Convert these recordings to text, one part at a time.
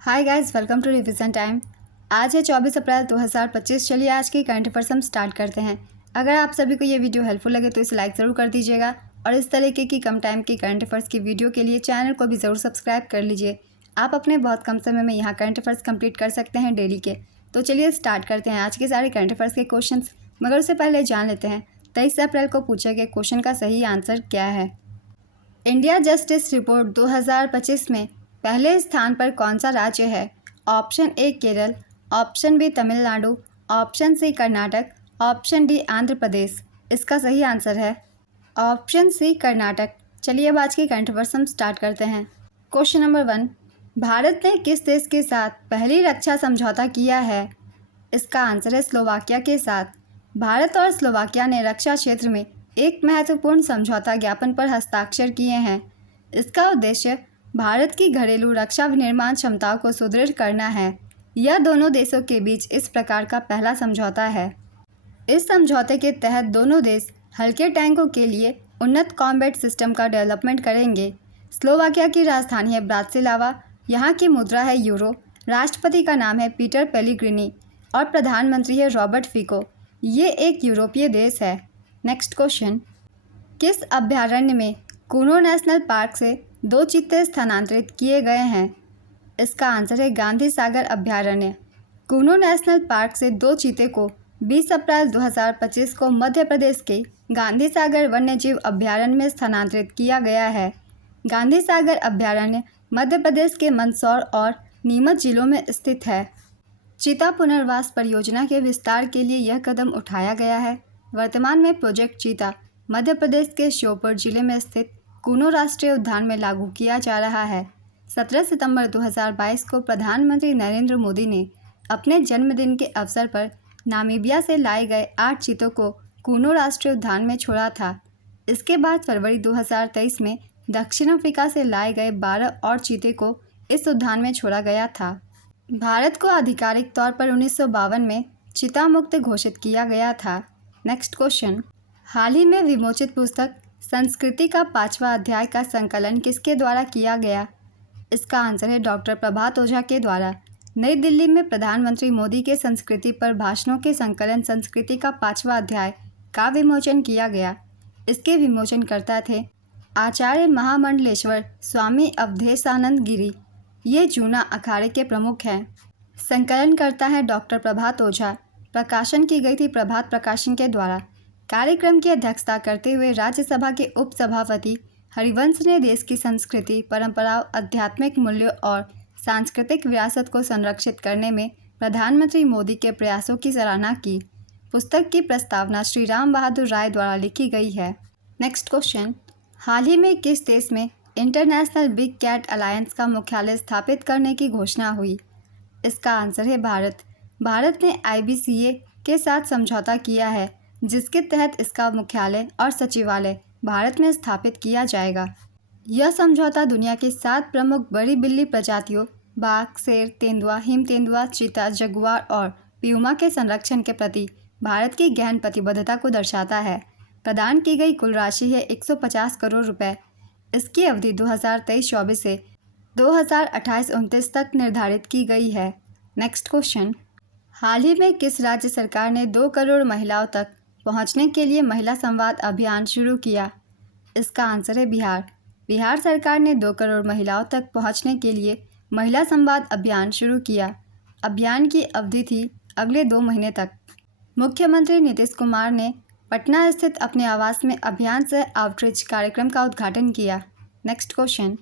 Hi guys, welcome to revision time. आज है 24 अप्रैल 2025। चलिए आज की करंट अफेयर्स हम स्टार्ट करते हैं। अगर आप सभी को ये वीडियो हेल्पफुल लगे तो इसे लाइक ज़रूर कर दीजिएगा और इस तरीके की कम टाइम की करंट अफेयर्स की वीडियो के लिए चैनल को भी ज़रूर सब्सक्राइब कर लीजिए। आप अपने बहुत कम समय में यहाँ करंट अफेयर्स कंप्लीट कर सकते हैं डेली के। तो चलिए स्टार्ट करते हैं आज के सारे करंट अफेयर्स के क्वेश्चन। मगर उससे पहले जान लेते हैं 23 अप्रैल को पूछे गए क्वेश्चन का सही आंसर क्या है। इंडिया जस्टिस रिपोर्ट 2025 में पहले स्थान पर कौन सा राज्य है? Option A Kerala, option B Tamil Nadu, option C Karnataka, option D Andhra Pradesh. इसका सही आंसर है ऑप्शन सी कर्नाटक। चलिए अब आज की करंट अफेयर्स हम स्टार्ट करते हैं। क्वेश्चन नंबर 1, भारत ने किस देश के साथ पहली रक्षा समझौता किया है? इसका आंसर है स्लोवाकिया के साथ। भारत और स्लोवाकिया ने रक्षा क्षेत्र में एक महत्वपूर्ण समझौता ज्ञापन पर हस्ताक्षर किए हैं। इसका उद्देश्य भारत की घरेलू रक्षा विनिर्माण क्षमताओं को सुदृढ़ करना है। यह दोनों देशों के बीच इस प्रकार का पहला समझौता है। इस समझौते के तहत दोनों देश हल्के टैंकों के लिए उन्नत कॉम्बैट सिस्टम का डेवलपमेंट करेंगे। स्लोवाकिया की राजधानी है ब्रातिस्लावा, यहाँ की मुद्रा है यूरो, राष्ट्रपति का नाम है पीटर पेलिग्रिनी और प्रधानमंत्री है रॉबर्ट फिको। ये एक यूरोपीय देश है। नेक्स्ट क्वेश्चन, किस अभयारण्य में कूनो नेशनल पार्क से 2 चीते स्थानांतरित किए गए हैं? इसका आंसर है गांधी सागर अभयारण्य। कूनो नेशनल पार्क से 2 चीते को 20 अप्रैल 2025 को मध्य प्रदेश के गांधी सागर वन्यजीव अभयारण्य में स्थानांतरित किया गया है। गांधी सागर अभयारण्य मध्य प्रदेश के मंदसौर और नीमच जिलों में स्थित है। चीता पुनर्वास परियोजना के विस्तार के लिए यह कदम उठाया गया है। वर्तमान में प्रोजेक्ट चीता मध्य प्रदेश के श्योपुर जिले में स्थित कूनो राष्ट्रीय उद्यान में लागू किया जा रहा है। 17 सितंबर 2022 को प्रधानमंत्री नरेंद्र मोदी ने अपने जन्मदिन के अवसर पर नामीबिया से लाए गए 8 चीतों को कूनो राष्ट्रीय उद्यान में छोड़ा था। इसके बाद फरवरी 2023 में दक्षिण अफ्रीका से लाए गए 12 और चीते को इस उद्यान में छोड़ा गया था। भारत को आधिकारिक तौर पर 1952 में चीता मुक्त घोषित किया गया था। नेक्स्ट क्वेश्चन, हाल ही में विमोचित पुस्तक संस्कृति का 5वां अध्याय का संकलन किसके द्वारा किया गया? इसका आंसर है डॉक्टर प्रभात ओझा के द्वारा। नई दिल्ली में प्रधानमंत्री मोदी के संस्कृति पर भाषणों के संकलन संस्कृति का 5वां अध्याय का विमोचन किया गया। इसके विमोचनकर्ता थे आचार्य महामंडलेश्वर स्वामी अवधेशानंद गिरी। ये जूना अखाड़े के प्रमुख हैं। संकलन करता है डॉक्टर प्रभात ओझा। प्रकाशन की गई थी प्रभात प्रकाशन के द्वारा। कार्यक्रम की अध्यक्षता करते हुए राज्यसभा के उपसभापति हरिवंश ने देश की संस्कृति, परंपराओं, आध्यात्मिक मूल्यों और सांस्कृतिक विरासत को संरक्षित करने में प्रधानमंत्री मोदी के प्रयासों की सराहना की। पुस्तक की प्रस्तावना श्री राम बहादुर राय द्वारा लिखी गई है। नेक्स्ट क्वेश्चन, हाल ही में किस देश में इंटरनेशनल बिग कैट अलायंस का मुख्यालय स्थापित करने की घोषणा हुई? इसका आंसर है भारत। भारत ने IBCA के साथ समझौता किया है, जिसके तहत इसका मुख्यालय और सचिवालय भारत में स्थापित किया जाएगा। यह समझौता दुनिया की 7 प्रमुख बड़ी बिल्ली प्रजातियों बाघ, शेर, तेंदुआ, हिम तेंदुआ, चीता, जगुआर और प्यूमा के संरक्षण के प्रति भारत की गहन प्रतिबद्धता को दर्शाता है। प्रदान की गई कुल राशि है 150 करोड़ रुपए। इसकी अवधि 2023-24 से 2028-29 तक निर्धारित की गई है। नेक्स्ट क्वेश्चन, हाल ही में किस राज्य सरकार ने 2 करोड़ महिलाओं तक पहुंचने के लिए महिला संवाद अभियान शुरू किया? इसका आंसर है बिहार। बिहार सरकार ने 2 करोड़ महिलाओं तक पहुंचने के लिए महिला संवाद अभियान शुरू किया। अभियान की अवधि थी अगले 2 महीने तक। मुख्यमंत्री नीतीश कुमार ने पटना स्थित अपने आवास में अभियान से आउटरीच कार्यक्रम का उद्घाटन किया। नेक्स्ट क्वेश्चन,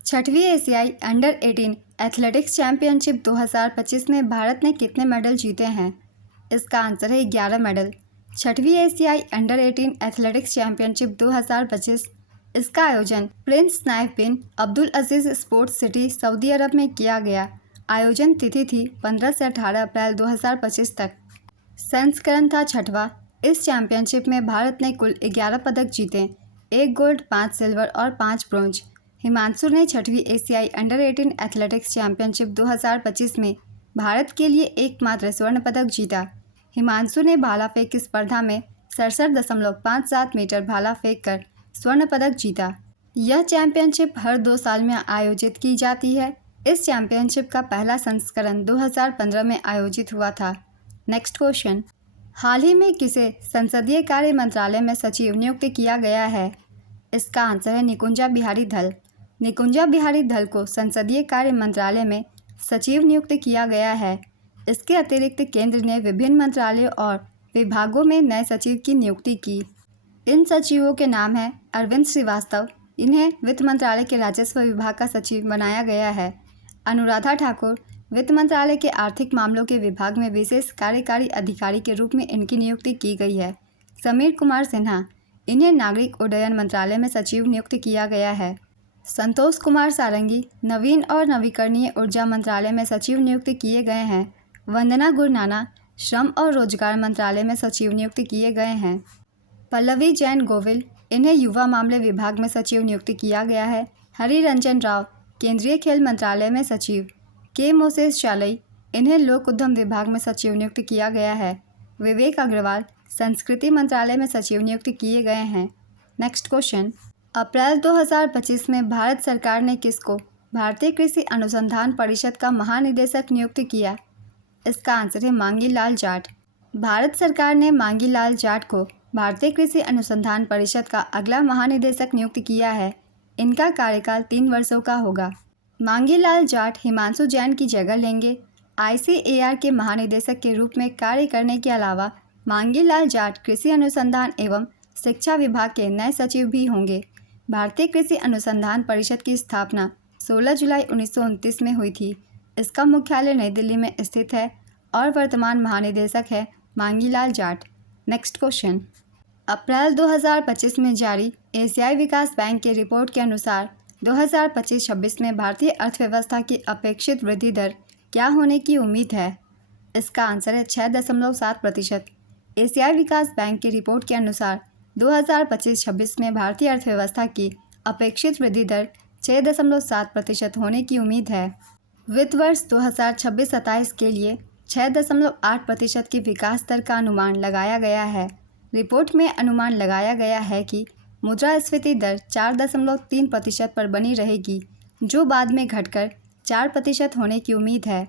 6वीं एशियाई अंडर 18 एथलेटिक्स चैंपियनशिप 2025 में भारत ने कितने मेडल जीते हैं? इसका आंसर है 11 मेडल। 6वीं एशियाई अंडर 18 एथलेटिक्स चैंपियनशिप 2025 इसका आयोजन प्रिंस नाइफ बिन अब्दुल अजीज स्पोर्ट्स सिटी सऊदी अरब में किया गया। आयोजन तिथि थी 15 से 18 अप्रैल 2025 तक। संस्करण था 6वां। इस चैंपियनशिप में भारत ने कुल 11 पदक जीते, 1 गोल्ड, 5 सिल्वर और 5 ब्रोंज। हिमांशु ने 6वीं एशियाई अंडर 18 एथलेटिक्स चैंपियनशिप 2025 में भारत के लिए एकमात्र स्वर्ण पदक जीता। हिमांशु ने भाला फेंक स्पर्धा में 67.57 मीटर भाला फेंक कर स्वर्ण पदक जीता। यह चैंपियनशिप हर 2 साल में आयोजित की जाती है। इस चैंपियनशिप का पहला संस्करण 2015 में आयोजित हुआ था। नेक्स्ट क्वेश्चन, हाल ही में किसे संसदीय कार्य मंत्रालय में सचिव नियुक्त किया गया है? इसका आंसर है निकुंजा बिहारी धल। निकुंजा बिहारी धल को संसदीय कार्य मंत्रालय में सचिव नियुक्त किया गया है। इसके अतिरिक्त केंद्र ने विभिन्न मंत्रालयों और विभागों में नए सचिव की नियुक्ति की। इन सचिवों के नाम हैं अरविंद श्रीवास्तव, इन्हें वित्त मंत्रालय के राजस्व विभाग का सचिव बनाया गया है। अनुराधा ठाकुर, वित्त मंत्रालय के आर्थिक मामलों के विभाग में विशेष कार्यकारी अधिकारी के रूप में इनकी नियुक्ति की गई है। समीर कुमार सिन्हा, इन्हें नागरिक उड्डयन मंत्रालय में सचिव नियुक्त किया गया है। संतोष कुमार सारंगी, नवीन और नवीकरणीय ऊर्जा मंत्रालय में सचिव नियुक्त किए गए हैं। वंदना गुरनाना, श्रम और रोजगार मंत्रालय में सचिव नियुक्त किए गए हैं। पल्लवी जैन गोविल, इन्हें युवा मामले विभाग में सचिव नियुक्त किया गया है। हरि रंजन राव, केंद्रीय खेल मंत्रालय में सचिव। के मोसेस चालई, इन्हें लोक उद्यम विभाग में सचिव नियुक्त किया गया है। विवेक अग्रवाल, संस्कृति मंत्रालय में सचिव नियुक्त किए गए हैं। नेक्स्ट क्वेश्चन, अप्रैल 2025 में भारत सरकार ने किसको भारतीय कृषि अनुसंधान परिषद का महानिदेशक नियुक्त किया? इसका आंसर है मांगी लाल जाट। भारत सरकार ने मांगी लाल जाट को भारतीय कृषि अनुसंधान परिषद का अगला महानिदेशक नियुक्त किया है। इनका कार्यकाल 3 वर्षों का होगा। मांगी लाल जाट हिमांशु जैन की जगह लेंगे। ICAR के महानिदेशक के रूप में कार्य करने के अलावा मांगी लाल जाट कृषि अनुसंधान एवं शिक्षा विभाग के नए सचिव भी होंगे। भारतीय कृषि अनुसंधान परिषद की स्थापना 16 जुलाई 1929 में हुई थी। इसका मुख्यालय नई दिल्ली में स्थित है और वर्तमान महानिदेशक है मांगी लाल जाट। नेक्स्ट क्वेश्चन, अप्रैल 2025 में जारी एशियाई विकास बैंक की रिपोर्ट के अनुसार 2025-26 में भारतीय अर्थव्यवस्था की अपेक्षित वृद्धि दर क्या होने की उम्मीद है? इसका आंसर है 6.7%। एशियाई विकास बैंक की रिपोर्ट के अनुसार 2025-26 में भारतीय अर्थव्यवस्था की अपेक्षित वृद्धि दर 6.7% होने की उम्मीद है। वित्त वर्ष 2026-27 के लिए 6.8% की विकास दर का अनुमान लगाया गया है। रिपोर्ट में अनुमान लगाया गया है कि मुद्रास्फीति दर 4.3% पर बनी रहेगी, जो बाद में घटकर 4% होने की उम्मीद है।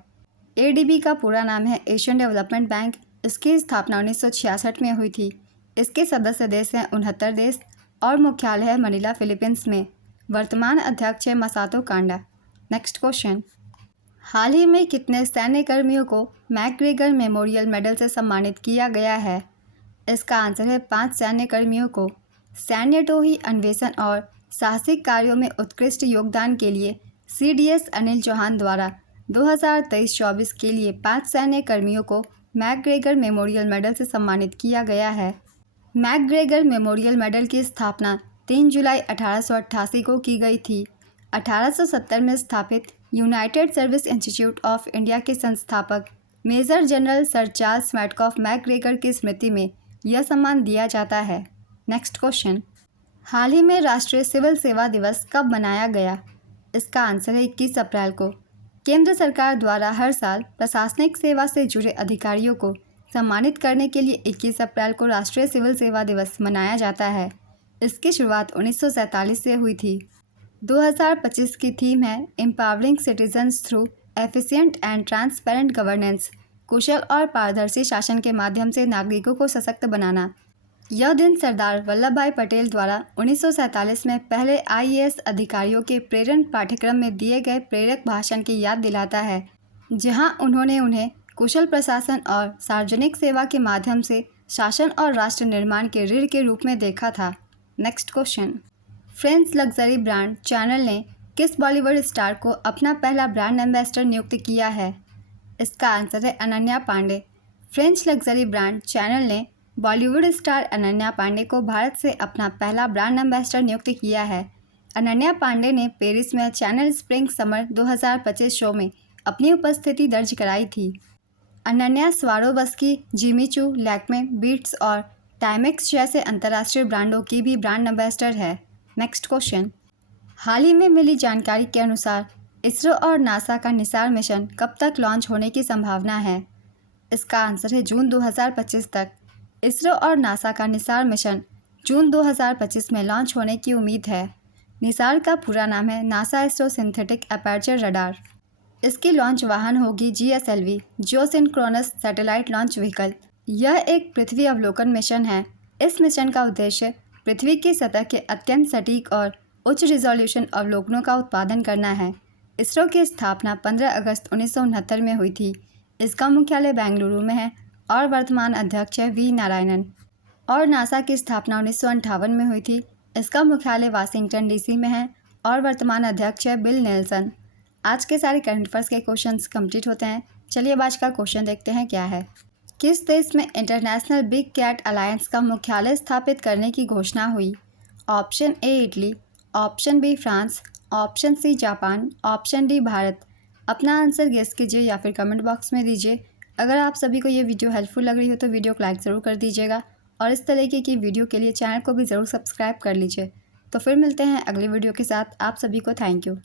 ADB का पूरा नाम है एशियन डेवलपमेंट बैंक। इसकी स्थापना 1966 में हुई थी। इसके सदस्य देश हैं 69 देश और मुख्यालय है मनीला, फिलीपींस में। वर्तमान अध्यक्ष है मसातो कांडा। नेक्स्ट क्वेश्चन, हाल ही में कितने सैन्य कर्मियों को मैकग्रेगर मेमोरियल मेडल से सम्मानित किया गया है? इसका आंसर है 5 सैन्य कर्मियों को। सैन्य टोही अन्वेषण और साहसिक कार्यों में उत्कृष्ट योगदान के लिए CDS अनिल चौहान द्वारा 2023-24 के लिए 5 सैन्य कर्मियों को मैकग्रेगर मेमोरियल मेडल से सम्मानित किया गया है। मैकग्रेगर मेमोरियल मेडल की स्थापना 3 जुलाई 1888 को की गई थी। 1870 में स्थापित United Service Institute of India के संस्थापक major general sir Charles Metcalfe MacGregor की स्मृति में यह सम्मान दिया जाता है। नेक्स्ट क्वेश्चन, हाल ही में राष्ट्रीय सिविल सेवा दिवस कब मनाया गया? इसका आंसर है 21 अप्रैल को। केंद्र सरकार द्वारा हर साल प्रशासनिक सेवा से जुड़े अधिकारियों को सम्मानित करने के लिए 21 अप्रैल को राष्ट्रीय सिविल सेवा दिवस मनाया जाता है। इसकी शुरुआत 1947 से हुई थी। 2025 की थीम है empowering citizens through efficient and transparent governance. कुशल और पारदर्शी शासन के माध्यम से नागरिकों को सशक्त बनाना। यह दिन सरदार वल्लभ भाई पटेल द्वारा 1947 में पहले IAS अधिकारियों के प्रेरण पाठ्यक्रम में दिए गए प्रेरक भाषण की याद दिलाता है, जहां उन्होंने उन्हें कुशल प्रशासन और सार्वजनिक सेवा के माध्यम से शासन और राष्ट्र निर्माण के रीढ़ के रूप में देखा था। Next question, French luxury brand Chanel ने किस बॉलीवुड स्टार को अपना पहला ब्रांड एम्बेसडर नियुक्त किया है? इसका आंसर है Ananya Pandey. French luxury brand Chanel ने बॉलीवुड स्टार अनन्या पांडे को भारत से अपना पहला ब्रांड एम्बेसडर नियुक्त किया है। अनन्या पांडे ने पेरिस में चैनल स्प्रिंग समर 2025 शो में अपनी उपस्थिति दर्ज कराई थी। Ananya Swarovski, Jimmy Choo, Lakme, beats और टाइमेक्स जैसे अंतर्राष्ट्रीय ब्रांडों की भी ब्रांड एम्बेसडर है। नेक्स्ट क्वेश्चन, हाल ही में मिली जानकारी के अनुसार इसरो और नासा का निसार मिशन कब तक लॉन्च होने की संभावना है? इसका आंसर है जून 2025 तक। इसरो और नासा का निसार मिशन जून 2025 में लॉन्च होने की उम्मीद है। निसार का पूरा नाम है NASA astro synthetic aperture radar. इसकी लॉन्च वाहन होगी GSLV geosynchronous satellite launch vehicle. यह एक पृथ्वी अवलोकन मिशन है। इस मिशन का उद्देश्य पृथ्वी की सतह के अत्यंत सटीक और उच्च रिजोल्यूशन अवलोकनों का उत्पादन करना है। इसरो की स्थापना 15 अगस्त 1969 में हुई थी। इसका मुख्यालय बेंगलुरु में है और वर्तमान अध्यक्ष है V नारायणन। और नासा की स्थापना 1958 में हुई थी। इसका मुख्यालय वाशिंगटन DC में है और वर्तमान अध्यक्ष है बिल नेल्सन। आज के सारे करंट अफेयर्स के क्वेश्चंस कंप्लीट होते हैं। चलिए अब आज का क्वेश्चन देखते हैं क्या है। किस देश में इंटरनेशनल बिग कैट अलायंस का मुख्यालय स्थापित करने की घोषणा हुई? Option A Italy, option B France, option C Japan, option D Bharat. अपना आंसर गेस कीजिए या फिर कमेंट बॉक्स में दीजिए। अगर आप सभी को ये वीडियो हेल्पफुल लग रही हो तो वीडियो को लाइक ज़रूर कर दीजिएगा और इस तरीके की वीडियो के लिए चैनल को भी ज़रूर सब्सक्राइब कर लीजिए। तो फिर मिलते हैं अगली वीडियो के साथ। आप सभी को थैंक यू।